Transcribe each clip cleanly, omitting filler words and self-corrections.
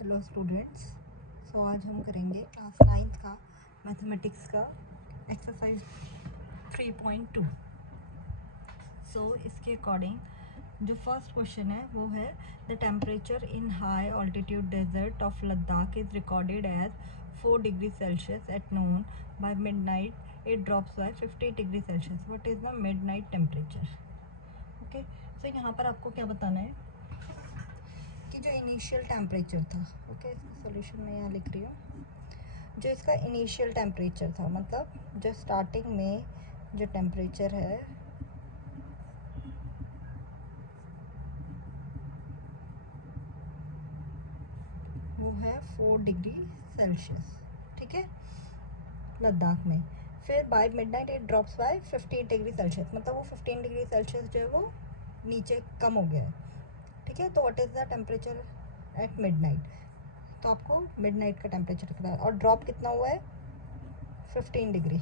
Hello students. सो आज हम करेंगे क्लास 9th का मैथमेटिक्स का एक्सरसाइज 3.2। सो इसके अकॉर्डिंग जो फर्स्ट क्वेश्चन है वो है the temperature in high altitude desert of Ladakh is recorded as 4 degree Celsius at noon by midnight it drops by 50 degree Celsius. What is the midnight temperature? Okay, so यहाँ पर आपको क्या बताना है कि जो इनिशियल टेम्परेचर था, ओके इसका सॉल्यूशन मैं यहाँ लिख रही हूँ। जो इसका इनिशियल टेम्परेचर था, मतलब जो स्टार्टिंग में जो टेम्परेचर है वो है 4 डिग्री सेल्सियस, ठीक है, लद्दाख में। फिर by midnight it drops by 15 degree Celsius, मतलब वो 15 डिग्री सेल्सियस जो है वो नीचे कम हो गया है, ठीक है। तो what is the temperature at midnight? तो आपको मिडनाइट का टेम्परेचर रखना है। और ड्रॉप कितना हुआ है? 15 डिग्री।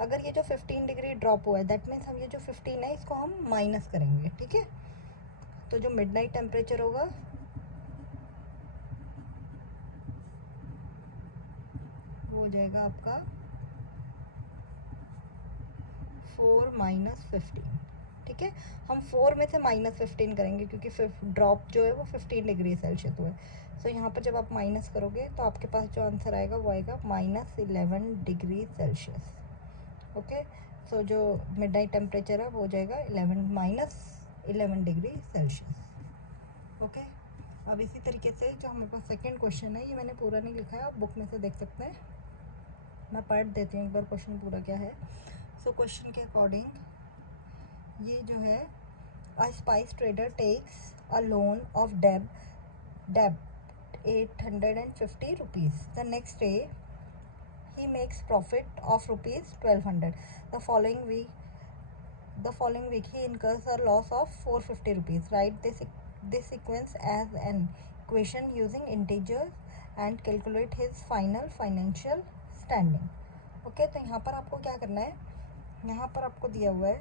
अगर ये जो 15 डिग्री ड्रॉप हुआ है दैट मीन्स हम ये जो 15 है इसको हम माइनस करेंगे, ठीक है। तो जो मिडनाइट टेम्परेचर होगा वो हो जाएगा आपका 4 माइनस 15, ठीक है। हम 4 में से माइनस 15 करेंगे क्योंकि ड्रॉप जो है वो 15 डिग्री सेल्सियस हुआ है। सो यहाँ पर जब आप माइनस करोगे तो आपके पास जो आंसर आएगा वो आएगा -11 डिग्री सेल्सियस। ओके, सो जो मिडनाइट टेम्परेचर है वो हो जाएगा -11 डिग्री सेल्सियस। ओके, अब इसी तरीके से जो हमारे पास सेकंड क्वेश्चन है, ये मैंने पूरा नहीं लिखा है, आप बुक में से देख सकते हैं। मैं पढ़ देती हूँ एक बार क्वेश्चन पूरा क्या है। सो क्वेश्चन के अकॉर्डिंग ये जो है, a spice trader takes a loan of डेब्ट 850 rupees. The next day he makes profit of rupees 1200. The following week he incurs a loss of 450 rupees. Write this sequence as an equation using integers and calculate his final financial standing. Okay, तो यहाँ पर आपको क्या करना है, यहाँ पर आपको दिया हुआ है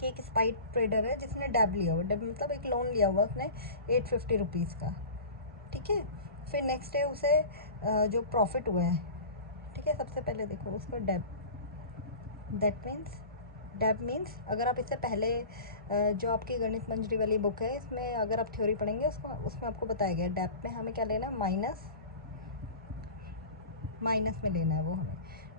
कि एक स्पाइस ट्रेडर है जिसने डेब लिया हुआ, डेब मतलब एक लोन लिया हुआ उसने 850 रुपीज़ का, ठीक है। फिर नेक्स्ट डे उसे जो प्रॉफिट हुआ है, ठीक है, सबसे पहले देखो उसका डेब, दैट मीन्स डेब मीन्स अगर आप इससे पहले जो आपकी गणित मंजरी वाली बुक है इसमें अगर आप थ्योरी पढ़ेंगे उसमें आपको बताया गया डेब में हमें क्या लेना है, माइनस में लेना है वो हमें,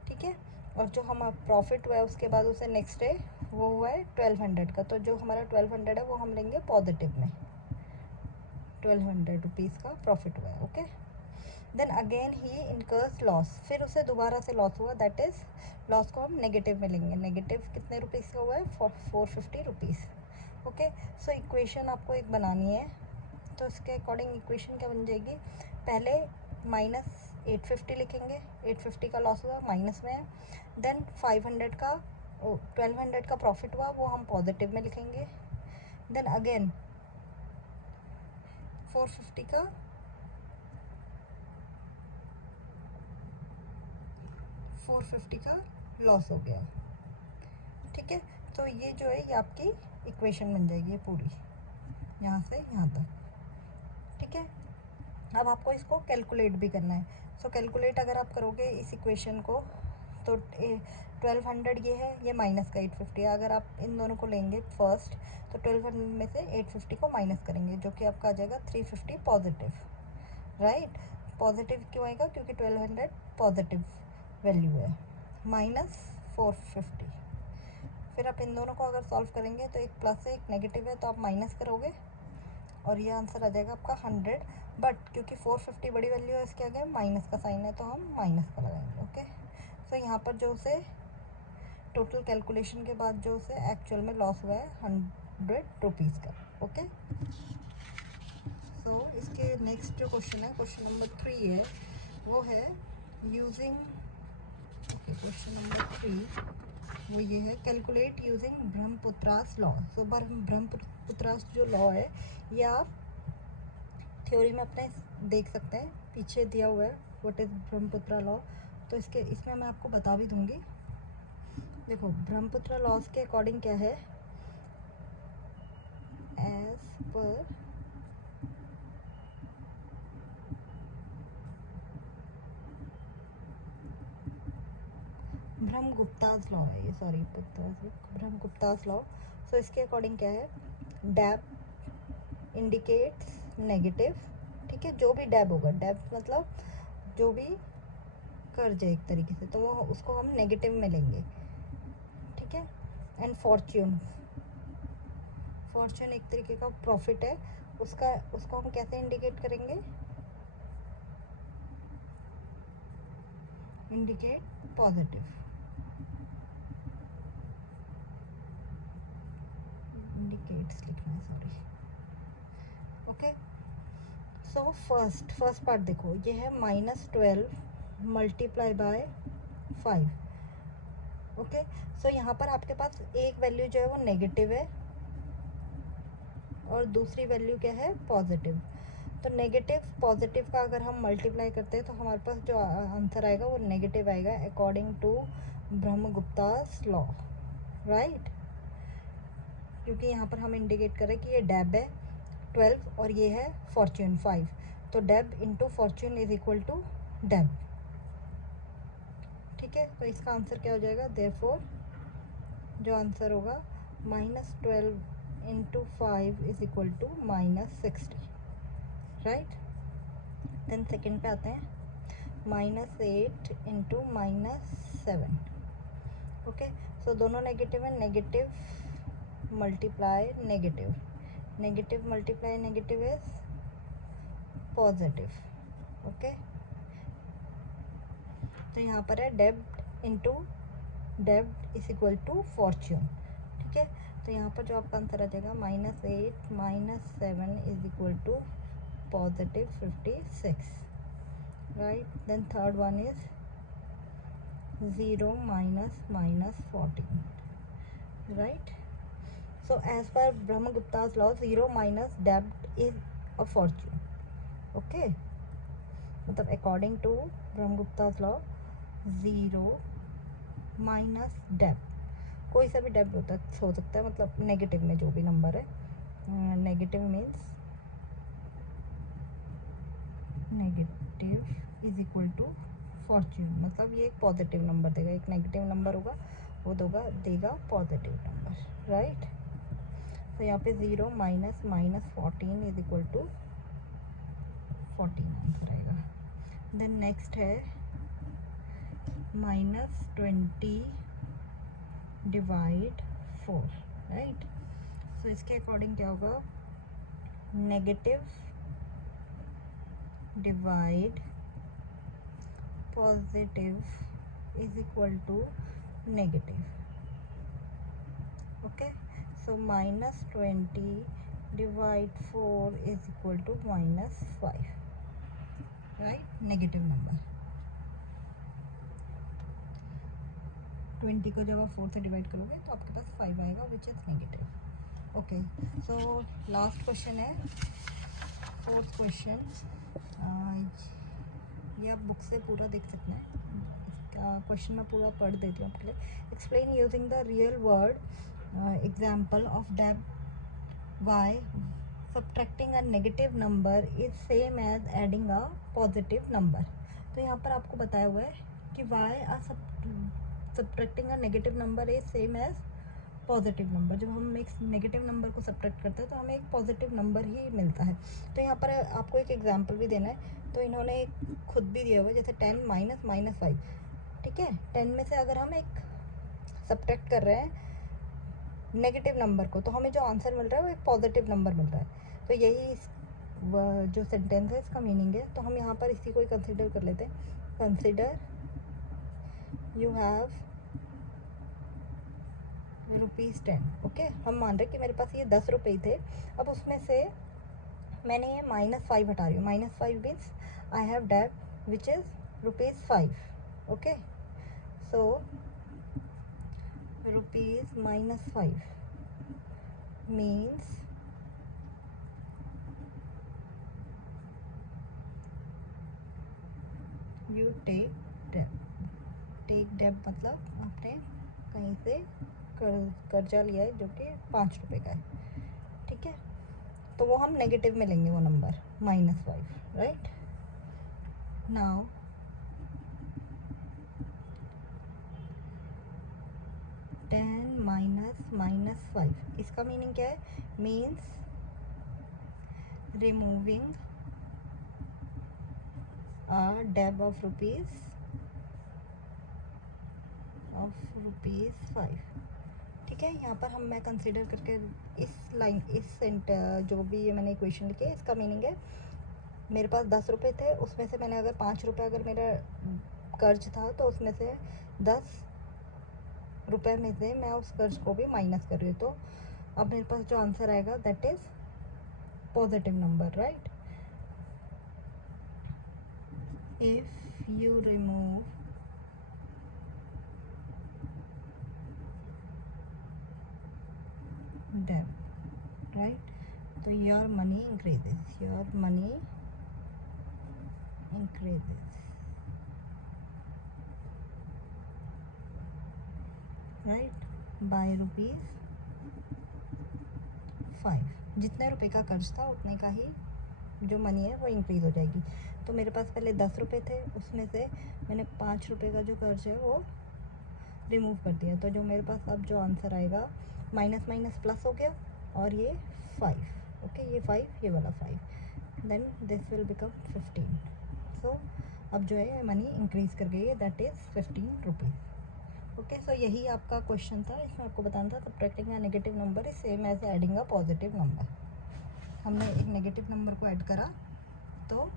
ठीक है। और जो हम प्रॉफिट हुआ है उसके बाद उसे नेक्स्ट डे वो हुआ है 1200 का, तो जो हमारा 1200 है वो हम लेंगे पॉजिटिव में, 1200 रुपीज़ का प्रॉफिट हुआ है, okay. Then again he incurs loss, फिर उसे दोबारा से लॉस हुआ, दैट इज़ लॉस को हम नेगेटिव में लेंगे। नेगेटिव कितने रुपीज़ का हुआ है? 450 रुपीज़, ओके। सो इक्वेशन आपको एक बनानी है, तो इसके अकॉर्डिंग इक्वेशन क्या बन जाएगी? पहले -850 लिखेंगे, 850 का लॉस हुआ माइनस में है। देन 500 का 1200 का प्रॉफिट हुआ वो हम पॉजिटिव में लिखेंगे। देन अगेन 450 का 450 का लॉस हो गया, ठीक है। तो ये जो है ये आपकी इक्वेशन बन जाएगी ये पूरी, यहाँ से यहाँ तक, ठीक है। अब आपको इसको कैलकुलेट भी करना है। सो कैलकुलेट अगर आप करोगे इस इक्वेशन को तो 1200 ये है, ये माइनस का 850 है। अगर आप इन दोनों को लेंगे फर्स्ट तो 1200 में से 850 को माइनस करेंगे जो कि आपका आ जाएगा 350 पॉजिटिव, राइट। पॉजिटिव क्यों आएगा? क्योंकि 1200 पॉजिटिव वैल्यू है, -450। फिर आप इन दोनों को अगर सॉल्व करेंगे तो एक प्लस है एक नेगेटिव है, तो आप माइनस करोगे और ये आंसर आ जाएगा आपका 100। बट क्योंकि 450 बड़ी वैल्यू है इसके आगे माइनस का साइन है तो हम माइनस का लगाएंगे, ओके। सो यहाँ पर जो उसे टोटल कैलकुलेशन के बाद जो उसे एक्चुअल में लॉस हुआ है 100 रुपीज़ का, ओके। सो इसके नेक्स्ट जो क्वेश्चन है, क्वेश्चन नंबर 3 है, वो है यूजिंग, ओके क्वेश्चन नंबर 3 वो ये है, कैलकुलेट यूजिंग ब्रह्मपुत्रास लॉ। सो ब्रह्मपुत्रास जो लॉ है ये आप थ्योरी में अपने देख सकते हैं, पीछे दिया हुआ है व्हाट इज़ ब्रह्मपुत्रा लॉ। तो इसमें मैं आपको बता भी दूंगी। देखो ब्रह्मपुत्रा लॉज के अकॉर्डिंग क्या है, एज पर ब्रह्म गुप्ताज लॉ है ये, सॉरी ब्रह्म गुप्ताज लॉ। सो इसके अकॉर्डिंग क्या है, डैब इंडिकेट्स नेगेटिव, ठीक है, जो भी डैब होगा, डैब मतलब जो भी कर्ज है एक तरीके से, तो वो उसको हम नेगेटिव में लेंगे, ठीक है। एंड फॉर्च्यून, फॉर्च्यून एक तरीके का प्रॉफिट है, उसको हम कैसे इंडिकेट करेंगे, इंडिकेट पॉजिटिव, इंडिकेट्स लिखना है, sorry, okay. So first part देखो, ये है -12 मल्टीप्लाई बाय 5, ओके। सो यहाँ पर आपके पास एक वैल्यू जो है वो नेगेटिव है और दूसरी वैल्यू क्या है, पॉजिटिव। तो नेगेटिव पॉजिटिव का अगर हम मल्टीप्लाई करते हैं तो हमारे पास जो आंसर आएगा वो नेगेटिव आएगा, अकॉर्डिंग टू ब्रह्मगुप्तास लॉ, राइट। क्योंकि यहाँ पर हम इंडिकेट करें कि ये डैब है 12 और ये है फॉर्च्यून 5, तो dab into fortune is equal to dab, ठीक है। तो इसका आंसर क्या हो जाएगा, देयरफॉर जो आंसर होगा -12 into 5 is equal to -60, right. Then second पे आते हैं, -8 इंटू -7, ओके। सो दोनों नेगेटिव है, negative multiply negative, negative multiply negative is positive, okay. तो यहाँ पर है डेब्ट इंटू डेब्ट इज इक्वल टू फॉर्च्यून, ठीक है। तो यहाँ पर जो आपका आंसर आ जाएगा -8 - 7 is equal to positive 56, right. Then third one is 0 - -14, right. So as per Brahmagupta's law, 0 minus debt is a fortune, okay. मतलब according to Brahmagupta's law, 0 minus debt, कोई सा भी डेब्ट हो सकता है, मतलब नेगेटिव में जो भी नंबर है, negative means negative is equal to fortune, मतलब ये एक पॉजिटिव नंबर देगा, एक नेगेटिव नंबर होगा वो देगा पॉजिटिव नंबर, राइट। तो यहाँ पे 0 minus -14 is equal to 14 answer आएगा। देन नेक्स्ट है -20 डिवाइड 4, राइट। सो इसके अकॉर्डिंग क्या होगा, negative divide positive is equal to negative, okay. So -20 divide 4 is equal to -5, right, negative number. 20 को जब आप 4 से डिवाइड करोगे तो आपके पास 5 आएगा, which is negative, okay. So last question है, फोर्थ क्वेश्चन, ये आप बुक से पूरा देख सकते हैं, क्वेश्चन मैं पूरा पढ़ देती हूँ आपके लिए। Explain using the real word example of debt why subtracting a negative number is same as adding a positive number. तो यहाँ पर आपको बताया हुआ है कि why ah subtracting a negative number is same as positive number. जब हम एक नेगेटिव नंबर को सब्ट्रैक्ट करते हैं तो हमें एक पॉजिटिव नंबर ही मिलता है। तो यहाँ पर आपको एक एग्जांपल भी देना है, तो इन्होंने खुद भी दिया हुआ है, जैसे 10 - -5, ठीक है। 10 में से अगर हम एक सब्ट्रैक्ट कर रहे हैं नेगेटिव नंबर को, तो हमें जो आंसर मिल रहा है वो एक पॉजिटिव नंबर मिल रहा है। तो यही जो सेंटेंस है इसका मीनिंग है। तो हम यहाँ पर इसी को ही कंसिडर कर लेते हैं। Consider you have ₹10, okay. हम मान रहे कि मेरे पास ये 10 रुपये थे, अब उसमें से मैंने ये -5 हटा रही हूँ। -5 means I have debt which is ₹5, okay. So ₹-5 means you take debt मतलब आपने कहीं से कर्जा लिया है जो कि 5 रुपये का है, ठीक है। तो वो हम नेगेटिव में लेंगे वो नंबर -5, राइट। नाउ -5। इसका मीनिंग क्या है? Means removing a debt of rupees 5। ठीक है, यहाँ पर मैं कंसिडर करके इस जो भी ये मैंने इक्वेशन लिखी है, इसका मीनिंग है मेरे पास 10 रुपये थे, उसमें से मैंने अगर 5 रुपये अगर मेरा कर्ज था तो उसमें से 10 रुपये में से मैं उस कर्ज को भी माइनस कर रही हूँ। तो अब मेरे पास जो आंसर आएगा that is positive number, right. If you remove debt, right, तो your money increases, right, by ₹5। जितने रुपए का कर्ज था उतने का ही जो मनी है वो इंक्रीज़ हो जाएगी। तो मेरे पास पहले 10 रुपये थे, उसमें से मैंने 5 रुपये का जो कर्ज है वो रिमूव कर दिया। तो जो मेरे पास अब जो आंसर आएगा माइनस माइनस प्लस हो गया, और ये 5, ओके, ये 5, ये वाला 5, then this will become 15। So अब जो है मनी इंक्रीज़ कर गई है, that is 15 rupees. Okay, so यही आपका क्वेश्चन था। इसमें आपको बताना था subtracting a negative number is same as adding a positive number. हमने एक नेगेटिव नंबर को ऐड करा तो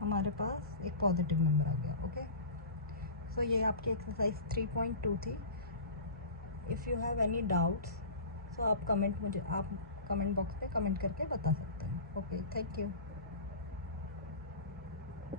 हमारे पास एक पॉजिटिव नंबर आ गया। ओके, सो ये आपकी एक्सरसाइज 3.2 थी। If you have any doubts so आप कमेंट बॉक्स में कमेंट करके बता सकते हैं। Okay, thank you.